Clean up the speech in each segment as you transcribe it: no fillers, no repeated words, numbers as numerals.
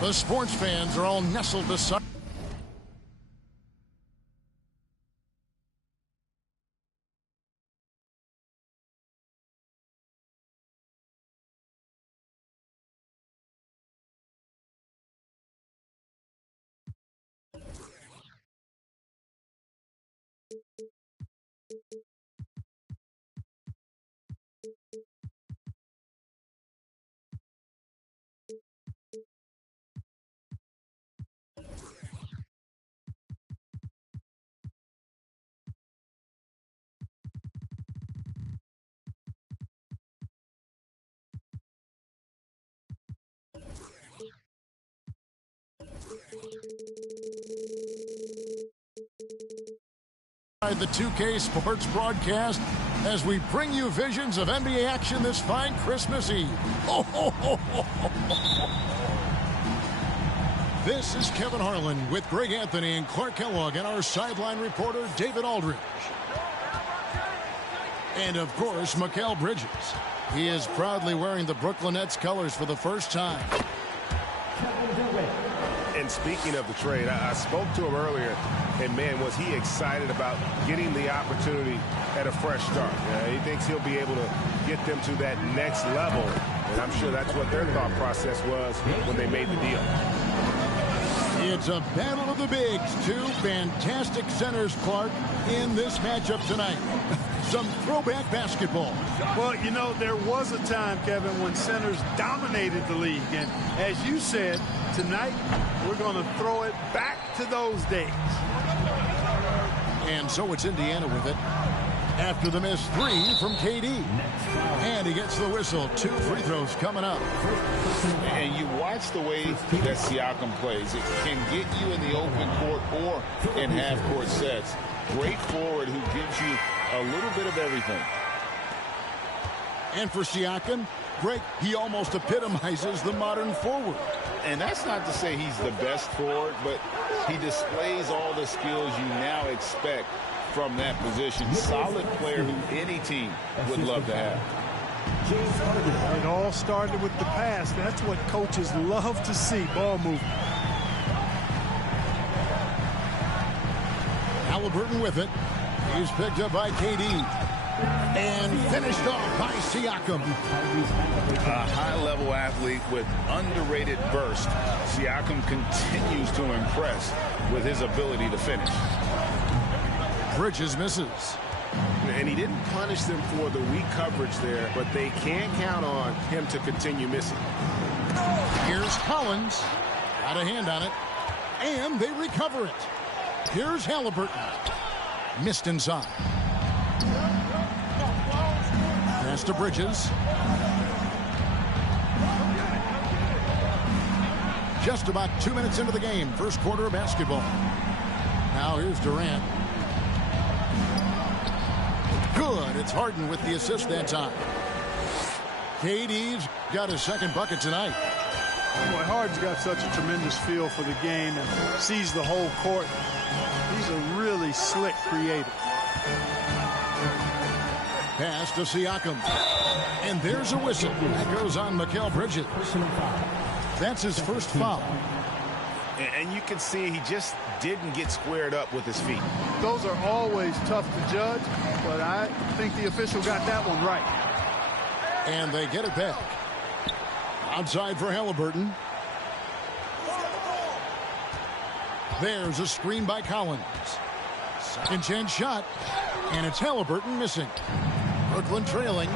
The sports fans are all nestled beside. The 2K Sports broadcast as we bring you visions of NBA action this fine Christmas Eve. Ho, ho, ho, ho, ho. This is Kevin Harlan with Greg Anthony and Clark Kellogg and our sideline reporter David Aldridge. And of course, Mikal Bridges. He is proudly wearing the Brooklyn Nets colors for the first time. And speaking of the trade, I spoke to him earlier, and man, was he excited about getting the opportunity at a fresh start. He thinks he'll be able to get them to that next level, and I'm sure that's what their thought process was when they made the deal. It's a battle of the bigs. Two fantastic centers, Clark, in this matchup tonight. Some throwback basketball. Well, you know, there was a time, Kevin, when centers dominated the league. And as you said, tonight we're going to throw it back to those days. And so it's Indiana with it. After the missed three from KD. And he gets the whistle. 2 free throws coming up. And you watch the way that Siakam plays. It can get you in the open court or in half-court sets. Great forward who gives you a little bit of everything. And for Siakam, Greg, he almost epitomizes the modern forward. And that's not to say he's the best forward, but he displays all the skills you now expect from that position. Solid player who any team would love to have. It all started with the pass. That's what coaches love to see, ball movement. Halliburton with it. He's picked up by KD. And finished off by Siakam. A high-level athlete with underrated burst. Siakam continues to impress with his ability to finish. Bridges misses. And he didn't punish them for the weak coverage there, but they can count on him to continue missing. Here's Collins. Got a hand on it. And they recover it. Here's Halliburton. Missed inside. Pass to Bridges. Just about 2 minutes into the game. First quarter of basketball. Now here's Durant. Good. It's Harden with the assist that time. KD's got his second bucket tonight. Boy, Harden's got such a tremendous feel for the game and sees the whole court. He's a really slick creator. Pass to Siakam. And there's a whistle. That goes on Mikal Bridges. That's his first foul. And you can see he just didn't get squared up with his feet. Those are always tough to judge, but I think the official got that one right. And they get it back. Outside for Halliburton. There's a screen by Collins. Second chance shot. And it's Halliburton missing. Brooklyn trailing.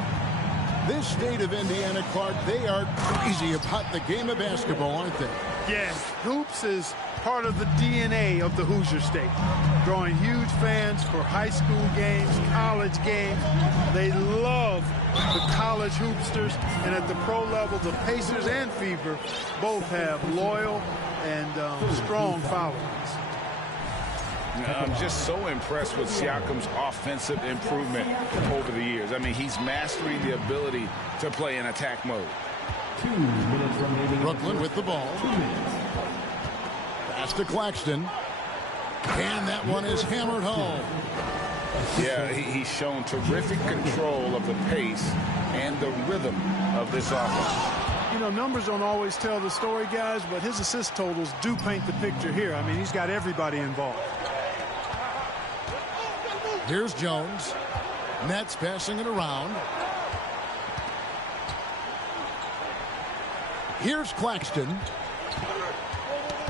This state of Indiana, Clark, they are crazy about the game of basketball, aren't they? Yes, hoops is part of the DNA of the Hoosier State. Drawing huge fans for high school games, college games. They love the college hoopsters. And at the pro level, the Pacers and Fever both have loyal and strong followings. I'm just so impressed with Siakam's offensive improvement over the years. I mean, he's mastering the ability to play in attack mode. Brooklyn with the ball. Pass to Claxton. And that one is hammered home. Yeah, he's shown terrific control of the pace and the rhythm of this offense. You know, numbers don't always tell the story, guys, but his assist totals do paint the picture here. I mean, he's got everybody involved. Here's Jones. Nets passing it around. Here's Claxton.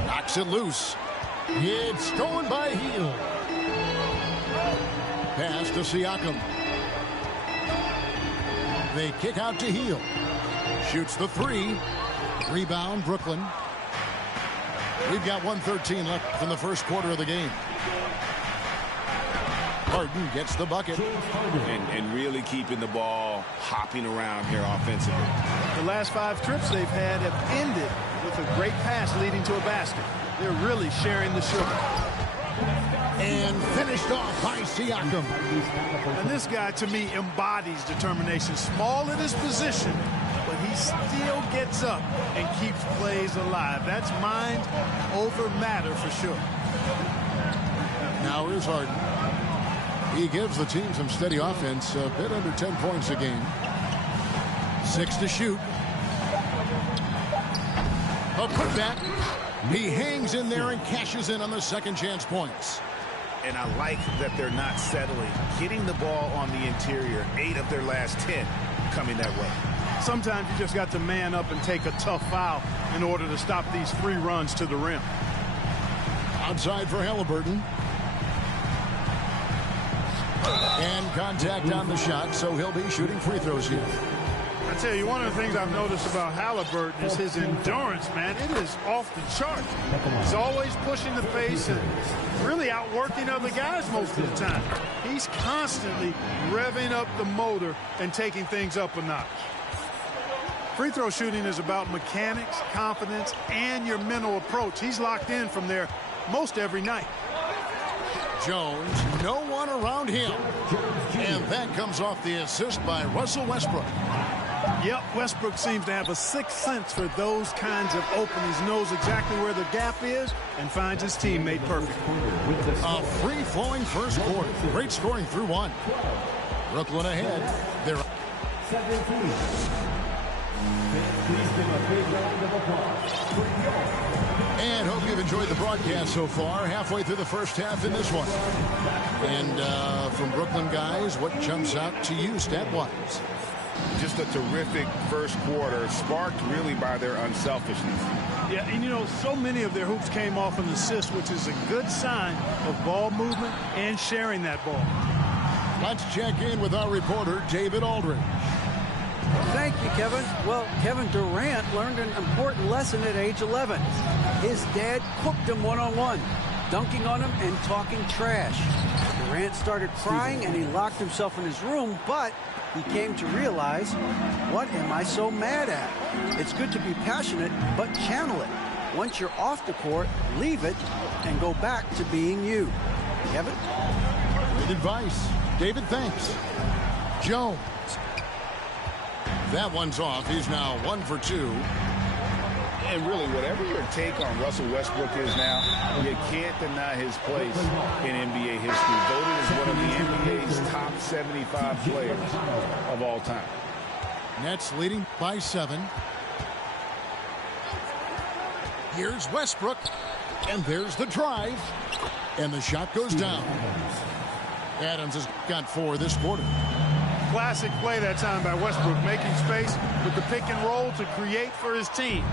Knocks it loose. It's stolen by Hill. Pass to Siakam. They kick out to Hill. Shoots the three. Rebound, Brooklyn. We've got 1:13 left from the first quarter of the game. Harden gets the bucket. And really keeping the ball hopping around here offensively. The last 5 trips they've had have ended with a great pass leading to a basket. They're really sharing the sugar. And finished off by Siakam. And this guy, to me, embodies determination. Small in his position, but he still gets up and keeps plays alive. That's mind over matter for sure. Now here's Harden. He gives the team some steady offense, a bit under 10 points a game. 6 to shoot. A putback. He hangs in there and cashes in on the second chance points. And I like that they're not settling. Getting the ball on the interior, 8 of their last 10 coming that way. Sometimes you just got to man up and take a tough foul in order to stop these free runs to the rim. Outside for Halliburton. And contact on the shot, so he'll be shooting free throws here. I tell you, one of the things I've noticed about Halliburton is his endurance, man. It is off the charts. He's always pushing the pace and really outworking other guys most of the time. He's constantly revving up the motor and taking things up a notch. Free throw shooting is about mechanics, confidence, and your mental approach. He's locked in from there most every night. Jones, no one around him. And that comes off the assist by Russell Westbrook. Yep, Westbrook seems to have a sixth sense for those kinds of openings, knows exactly where the gap is, and finds his teammate perfect. A free-flowing first quarter. Great scoring through one. Brooklyn ahead. They're 17. Please give a big round of applause. And hope you've enjoyed the broadcast so far. Halfway through the first half in this one. And from Brooklyn guys, what jumps out to you stat-wise? Just a terrific first quarter, sparked really by their unselfishness. Yeah, and you know, so many of their hoops came off an assist, which is a good sign of ball movement and sharing that ball. Let's check in with our reporter, David Aldridge. Thank you, Kevin. Well, Kevin Durant learned an important lesson at age 11. His dad cooked him one-on-one, dunking on him and talking trash. Durant started crying and he locked himself in his room, but he came to realize, what am I so mad at? It's good to be passionate, but channel it. Once you're off the court, leave it and go back to being you. Kevin? Good advice. David, thanks. Jones. That one's off. He's now 1 for 2. And really, whatever your take on Russell Westbrook is now, you can't deny his place in NBA history. Voted as one of the NBA's top 75 players of all time. Nets leading by 7. Here's Westbrook. And there's the drive. And the shot goes down. Adams has got 4 this quarter. Classic play that time by Westbrook, making space with the pick and roll to create for his team.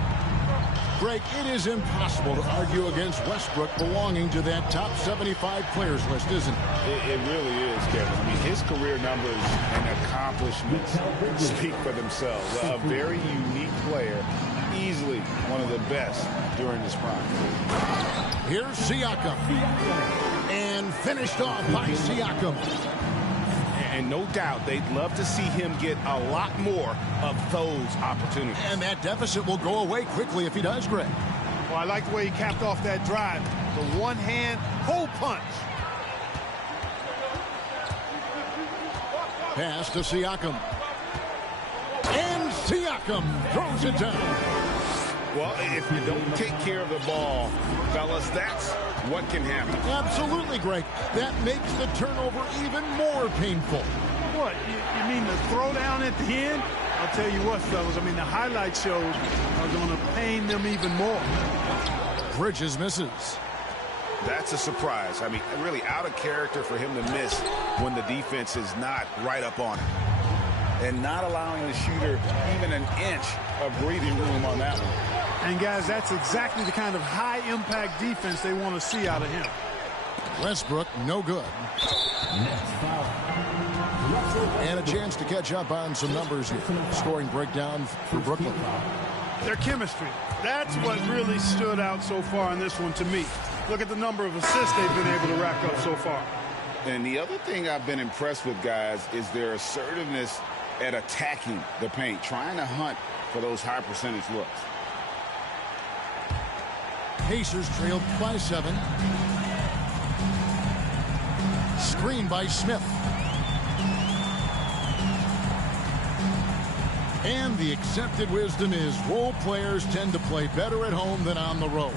Greg, it is impossible to argue against Westbrook belonging to that top 75 players list, isn't it? It really is, Kevin. I mean, his career numbers and accomplishments speak for themselves. A very unique player Easily one of the best during his prime. Here's Siakam. And finished off by Siakam. And no doubt they'd love to see him get a lot more of those opportunities. And that deficit will go away quickly if he does, Greg. Well, I like the way he capped off that drive. The one-hand hole punch. Pass to Siakam. And Siakam throws it down. Well, if you don't take care of the ball, fellas, that's what can happen. Absolutely, Greg. That makes the turnover even more painful. What, you mean the throwdown at the end? I'll tell you what, fellas, I mean, the highlight shows are going to pain them even more. Bridges misses. That's a surprise. I mean, really out of character for him to miss when the defense is not right up on him. And not allowing the shooter even an inch of breathing room on that one. And, guys, that's exactly the kind of high-impact defense they want to see out of him. Westbrook, no good. And a chance to catch up on some numbers here. Scoring breakdown for Brooklyn. Their chemistry. That's what really stood out so far in this one to me. Look at the number of assists they've been able to rack up so far. And the other thing I've been impressed with, guys, is their assertiveness at attacking the paint, trying to hunt for those high percentage looks. Pacers trailed by 7. Screen by Smith. And the accepted wisdom is role players tend to play better at home than on the road.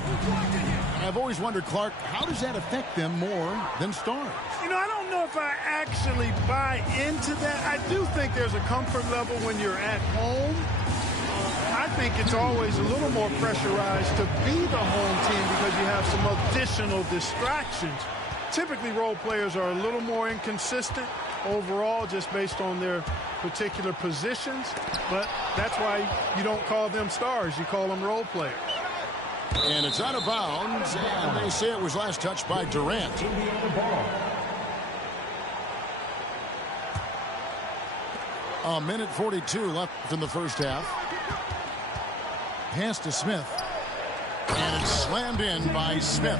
I've always wondered, Clark, how does that affect them more than stars? You know, I don't know if I actually buy into that. I do think there's a comfort level when you're at home. I think it's always a little more pressurized to be the home team because you have some additional distractions. Typically, role players are a little more inconsistent overall just based on their particular positions, but that's why you don't call them stars. You call them role players. And it's out of bounds, and they say it was last touched by Durant. A minute 42 left in the first half. Pass to Smith. And it's slammed in by Smith.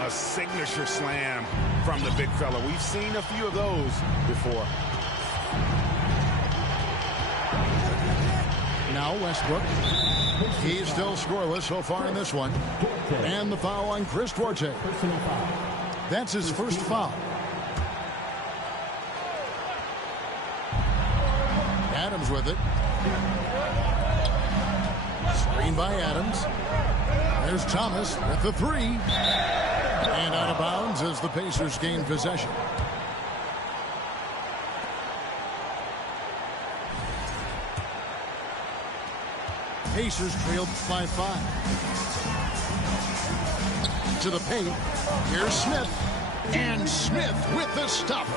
A signature slam from the big fella. We've seen a few of those before. Now Westbrook. He's still scoreless so far in this one. And the foul on Chris Duarte. That's his first foul. Adams with it. Screen by Adams. There's Thomas with the 3. And out of bounds as the Pacers gain possession. Pacers trailed by 5. To the paint. Here's Smith. And Smith with the stuff.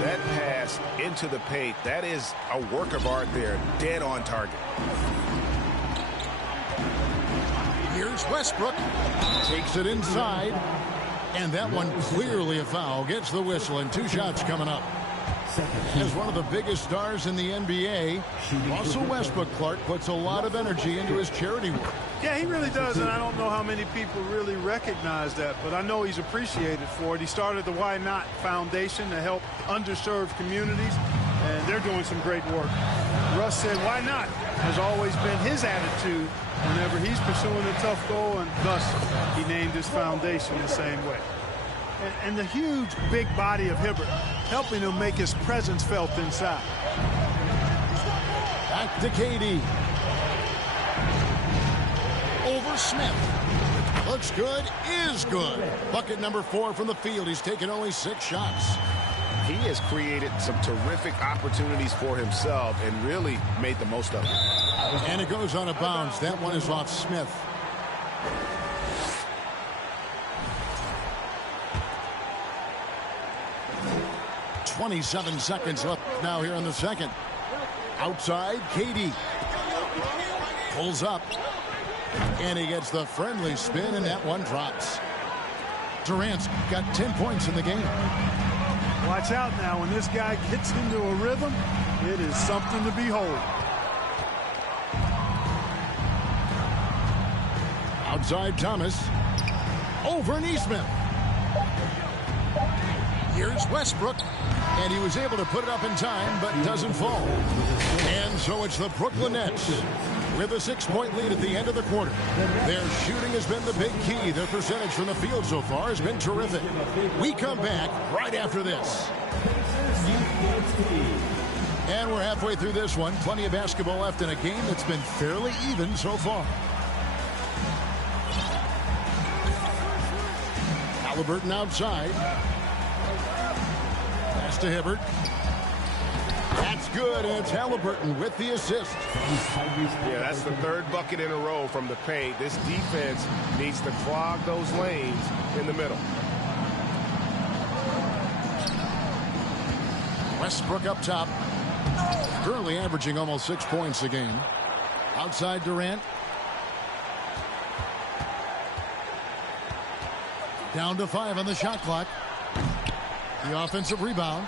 That pass into the paint, that is a work of art there. Dead on target. Here's Westbrook. Takes it inside. And that one clearly a foul. Gets the whistle and 2 shots coming up. As one of the biggest stars in the NBA, Russell Westbrook, Clark, puts a lot of energy into his charity work. Yeah, he really does, and I don't know how many people really recognize that, but I know he's appreciated for it. He started the Why Not Foundation to help underserved communities, and they're doing some great work. Russ said, why not? Has always been his attitude whenever he's pursuing a tough goal, and thus he named his foundation the same way. And the huge, big body of Hibbert helping him make his presence felt inside. Back to KD. Over Smith. Looks good, is good. Bucket number 4 from the field. He's taken only 6 shots. He has created some terrific opportunities for himself and really made the most of it. And it goes out of bounds. That one is off Smith. .27 seconds left now here in the second. Outside, KD. Pulls up. And he gets the friendly spin, and that one drops. Durant's got 10 points in the game. Watch out now. When this guy gets into a rhythm, it is something to behold. Outside Thomas. Over Neesmith. Here's Westbrook. And he was able to put it up in time, but doesn't fall. And so it's the Brooklyn Nets with a 6-point lead at the end of the quarter. Their shooting has been the big key. Their percentage from the field so far has been terrific. We come back right after this. And we're halfway through this one. Plenty of basketball left in a game that's been fairly even so far. Halliburton outside. Pass to Hibbert. That's good. It's Halliburton with the assist. Yeah, that's the third bucket in a row from the paint. This defense needs to clog those lanes in the middle. Westbrook up top. Currently averaging almost 6 points a game. Outside Durant. Down to 5 on the shot clock. The offensive rebound.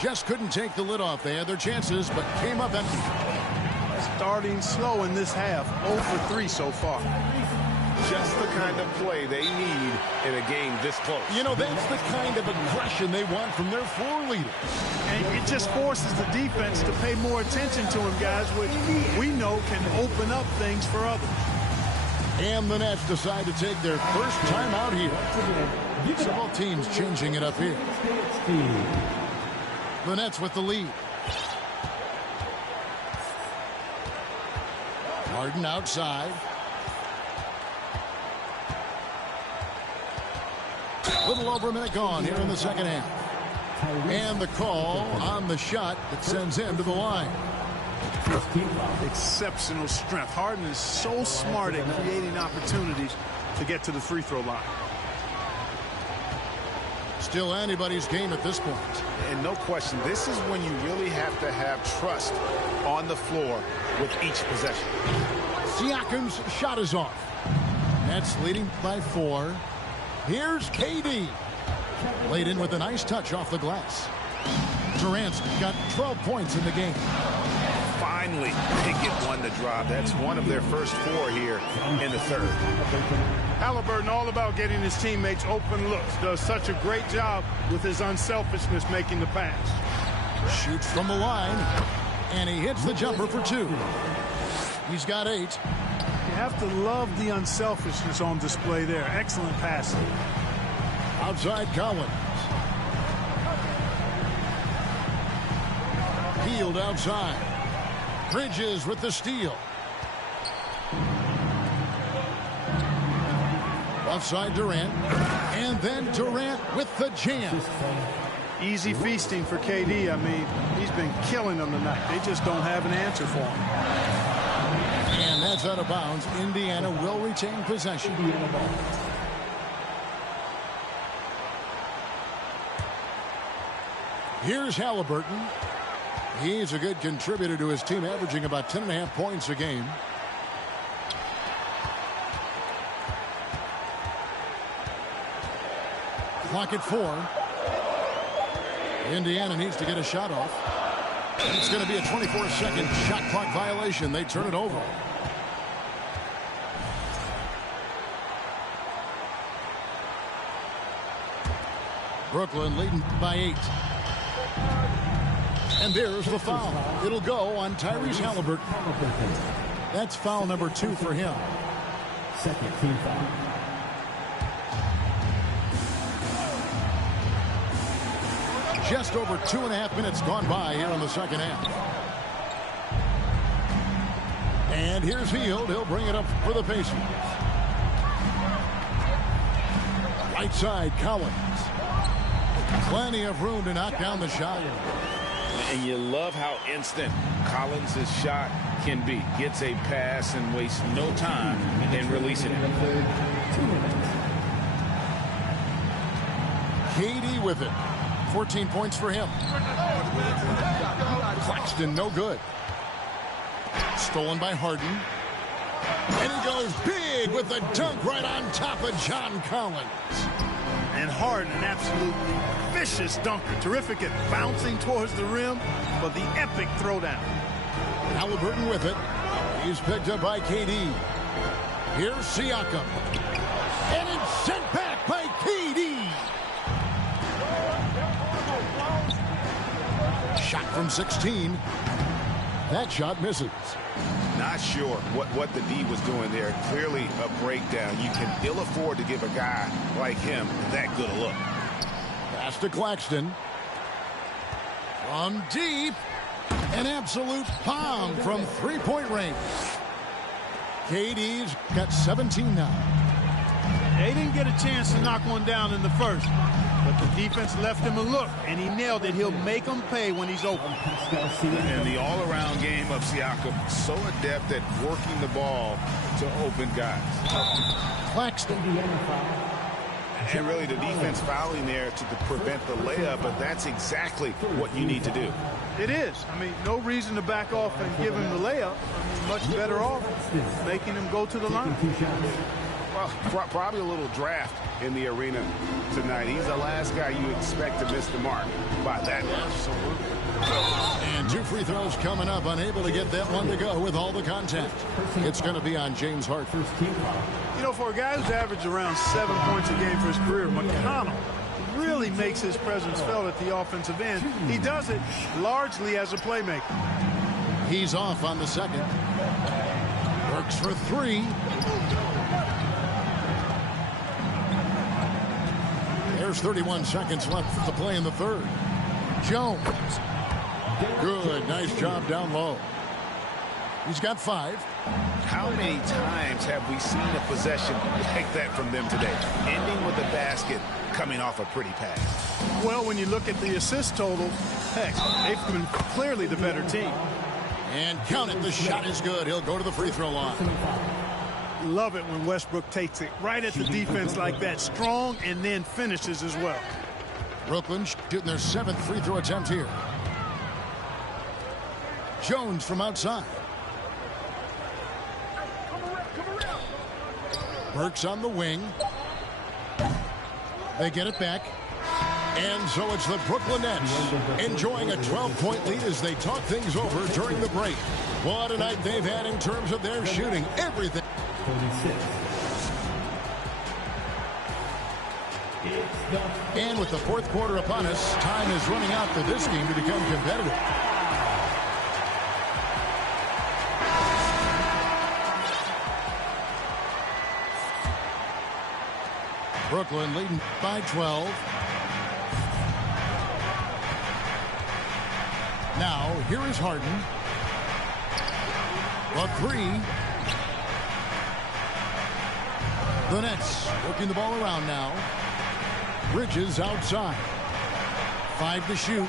Just couldn't take the lid off. They had their chances, but came up empty. Starting slow in this half. 0 for 3 so far. Just the kind of play they need in a game this close. You know, that's the kind of aggression they want from their floor leader. And it just forces the defense to pay more attention to him, guys, which we know can open up things for others. And the Nets decide to take their first time out here. Several teams changing it up here. The Nets with the lead. Harden outside. Little over a minute gone here in the second half. And the call on the shot that sends him to the line. Exceptional strength. Harden is so smart at creating opportunities to get to the free throw line. Still anybody's game at this point. And no question, this is when you really have to have trust on the floor with each possession. Siakam's shot is off. Nets leading by 4. Here's KD. Laid in with a nice touch off the glass. Durant's got 12 points in the game. Finally, they get one to drop. That's one of their first 4 here in the third. Halliburton all about getting his teammates open looks. Does such a great job with his unselfishness making the pass. Shoots from the line. And he hits the jumper for 2. He's got 8. You have to love the unselfishness on display there. Excellent passing. Outside Collins. Peeled outside. Bridges with the steal. Offside Durant. And then Durant with the jam. Easy feasting for KD. I mean, he's been killing them tonight. They just don't have an answer for him. And that's out of bounds. Indiana will retain possession. Here's Halliburton. He's a good contributor to his team, averaging about 10.5 points a game. Clock at 4. Indiana needs to get a shot off. It's going to be a 24-second shot clock violation. They turn it over. Brooklyn leading by 8. And there's the foul. It'll go on Tyrese Halliburton. That's foul number 2 for him. Second team foul. Just over 2.5 minutes gone by here in the second half. And here's Hield. He'll bring it up for the Pacers. Right side, Collins. Plenty of room to knock down the shot. And you love how instant Collins' shot can be. Gets a pass and wastes no time in releasing it. KD with it. 14 points for him. Claxton no good. Stolen by Harden. And he goes big with the dunk right on top of John Collins. And Harden, an absolutely vicious dunker. Terrific at bouncing towards the rim, but the epic throwdown. Halliburton with it. He's picked up by KD. Here's Siakam. And it's sent back by KD. Shot from 16. That shot misses. Not sure what the D was doing there. Clearly a breakdown. You can ill afford to give a guy like him that good a look. Pass to Claxton. From deep. An absolute bomb from three-point range. KD's got 17 now. They didn't get a chance to knock one down in the first, but the defense left him a look, and he nailed it. He'll make them pay when he's open. And the all-around game of Siakam, so adept at working the ball to open guys. Claxton. And really the defense fouling there to prevent the layup, but that's exactly what you need to do. It is. I mean, no reason to back off and give him the layup. I mean, much better off making him go to the line. Well, probably a little draft in the arena tonight. He's the last guy you expect to miss the mark by that much. And two free throws coming up. Unable to get that one to go with all the contact. It's going to be on James Harden. You know, for a guy who's averaged around 7 points a game for his career, McConnell really makes his presence felt at the offensive end. He does it largely as a playmaker. He's off on the second. Works for three. There's 31 seconds left to play in the third. Jones. Good. Nice job down low. He's got 5. How many times have we seen a possession like that from them today? Ending with a basket, coming off a pretty pass. Well, when you look at the assist total, heck, they've been clearly the better team. And count it. The shot is good. He'll go to the free throw line. Love it when Westbrook takes it right at the defense like that, strong, and then finishes as well. Brooklyn shooting their 7th free throw attempt here. Jones from outside. Burks on the wing. They get it back. And so it's the Brooklyn Nets enjoying a 12-point lead as they talk things over during the break. What a night they've had in terms of their shooting. Everything. 46. And with the fourth quarter upon us, time is running out for this game to become competitive. Brooklyn leading by 12. Now, here is Harden. A 3. The Nets working the ball around now. Bridges outside. 5 to shoot.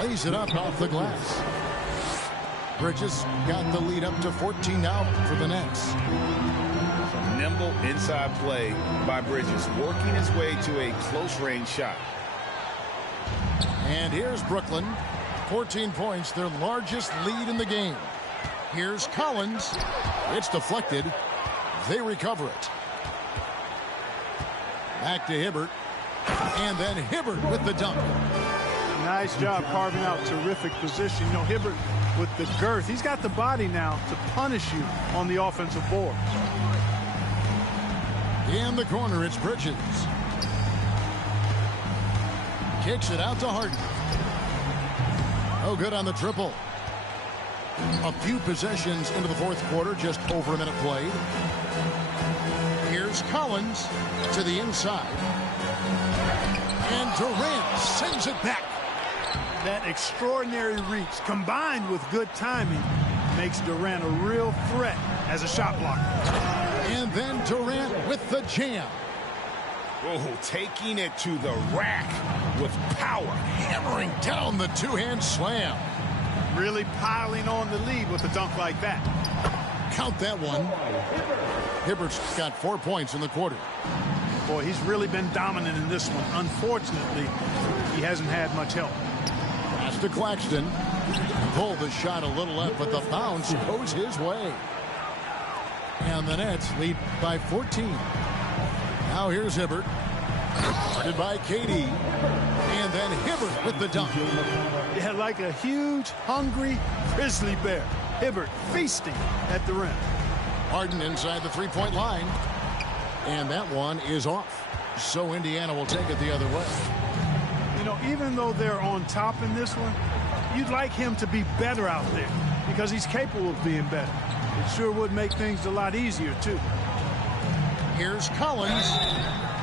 Lays it up off the glass. Bridges got the lead up to 14 now for the Nets. Nimble inside play by Bridges, working his way to a close-range shot. And here's Brooklyn. 14 points, their largest lead in the game. Here's Collins. It's deflected. They recover it. Back to Hibbert. And then Hibbert with the dunk. Nice job carving out terrific position. You know, Hibbert with the girth. He's got the body now to punish you on the offensive board. In the corner, it's Bridges. Kicks it out to Harden. Oh, good on the triple. A few possessions into the fourth quarter, just over a minute played. Here's Collins to the inside. And Durant sends it back. That extraordinary reach combined with good timing makes Durant a real threat as a shot blocker. And then Durant with the jam. Oh, taking it to the rack with power. Hammering down the two-hand slam. Really piling on the lead with a dunk like that. Count that one. Hibbert's got 4 points in the quarter. Boy, he's really been dominant in this one. Unfortunately, he hasn't had much help. Pass to Claxton. Pulled the shot a little left, but the bounce goes his way. And the Nets lead by 14. Now here's Hibbert. Guarded by KD. And then Hibbert with the dunk. Yeah, like a huge, hungry grizzly bear. Hibbert feasting at the rim. Harden inside the three-point line. And that one is off. So Indiana will take it the other way. You know, even though they're on top in this one, you'd like him to be better out there because he's capable of being better. It sure would make things a lot easier, too. Here's Collins.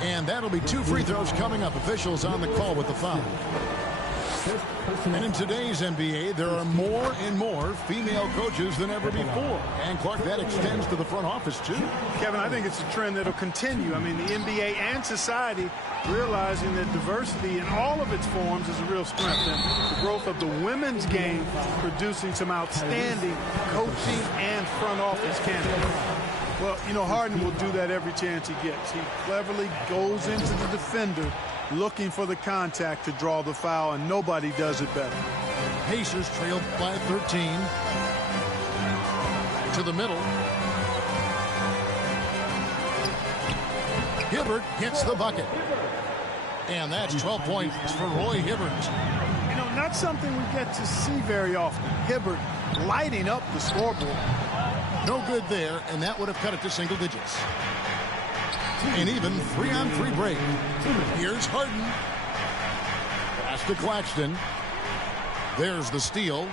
And that'll be 2 free throws coming up. Officials on the call with the foul. And in today's NBA, there are more and more female coaches than ever before. And, Clark, that extends to the front office, too. Kevin, I think it's a trend that'll continue. I mean, the NBA and society realizing that diversity in all of its forms is a real strength. And the growth of the women's game producing some outstanding coaching and front office candidates. Well, you know, Harden will do that every chance he gets. He cleverly goes into the defender looking for the contact to draw the foul, and nobody does it better. Pacers trailed by 13. To the middle. Hibbert gets the bucket. And that's 12 points for Roy Hibbert. You know, not something we get to see very often. Hibbert lighting up the scoreboard. No good there, and that would have cut it to single digits. An even 3-on-3 break. Here's Harden. Pass to Claxton. There's the steal.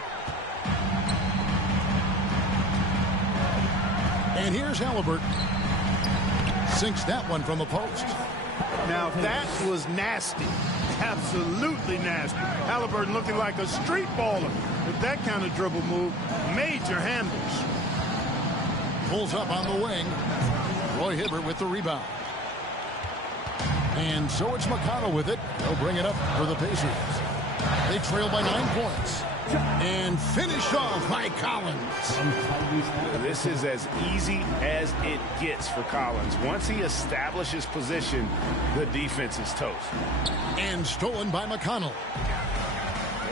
And here's Halliburton. Sinks that one from the post. Now that was nasty. Absolutely nasty. Halliburton looking like a street baller with that kind of dribble move. Major handles. Pulls up on the wing. Roy Hibbert with the rebound. And so it's McConnell with it. They'll bring it up for the Pacers. They trail by 9 points. And finished off by Collins. This is as easy as it gets for Collins. Once he establishes position, the defense is toast. And stolen by McConnell.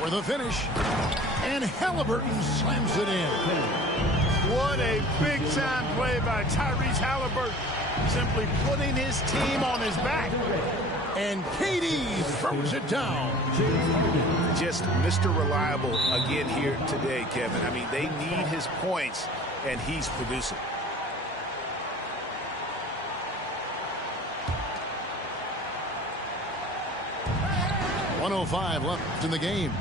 For the finish. And Halliburton slams it in. What a big-time play by Tyrese Halliburton. Simply putting his team on his back. And KD throws it down. Just Mr. Reliable again here today, Kevin. I mean, they need his points, and he's producing. .105 left in the game.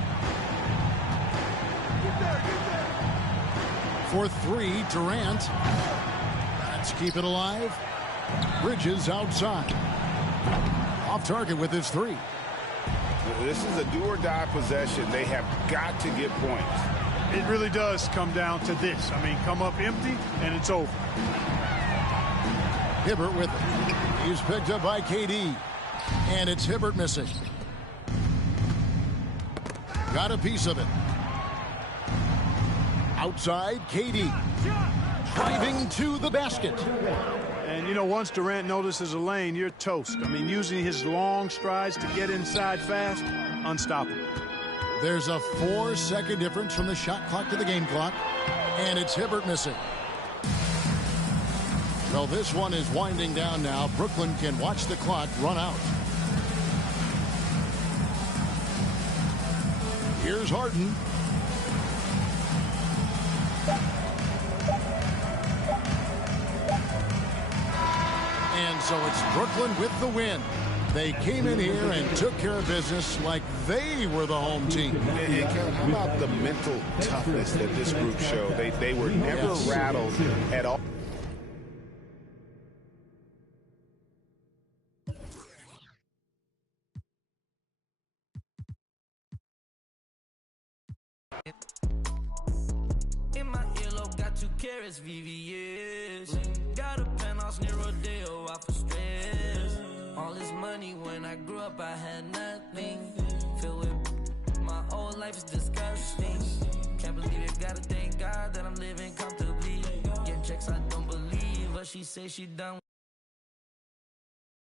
For 3, Durant. Let's keep it alive. Bridges outside. Off target with his 3. This is a do-or-die possession. They have got to get points. It really does come down to this. I mean, come up empty, and it's over. Hibbert with it. He's picked up by KD. And it's Hibbert missing. Got a piece of it. Outside, KD. Driving to the basket. And, you know, once Durant notices a lane, you're toast. I mean, using his long strides to get inside fast, unstoppable. There's a 4-second difference from the shot clock to the game clock. And it's Hibbert missing. Well, this one is winding down now. Brooklyn can watch the clock run out. Here's Harden. And so it's Brooklyn with the win. They came in here and took care of business like they were the home team. And Kevin, how about the mental toughness that this group showed? They were never rattled at all. In my earlobe, got 2 carats, VVS. Got a penthouse near Rodeo, out for stress. All this money, when I grew up, I had nothing. Filled with my whole life is disgusting. Can't believe it, gotta thank God that I'm living comfortably. Getting checks I don't believe, but she say she done.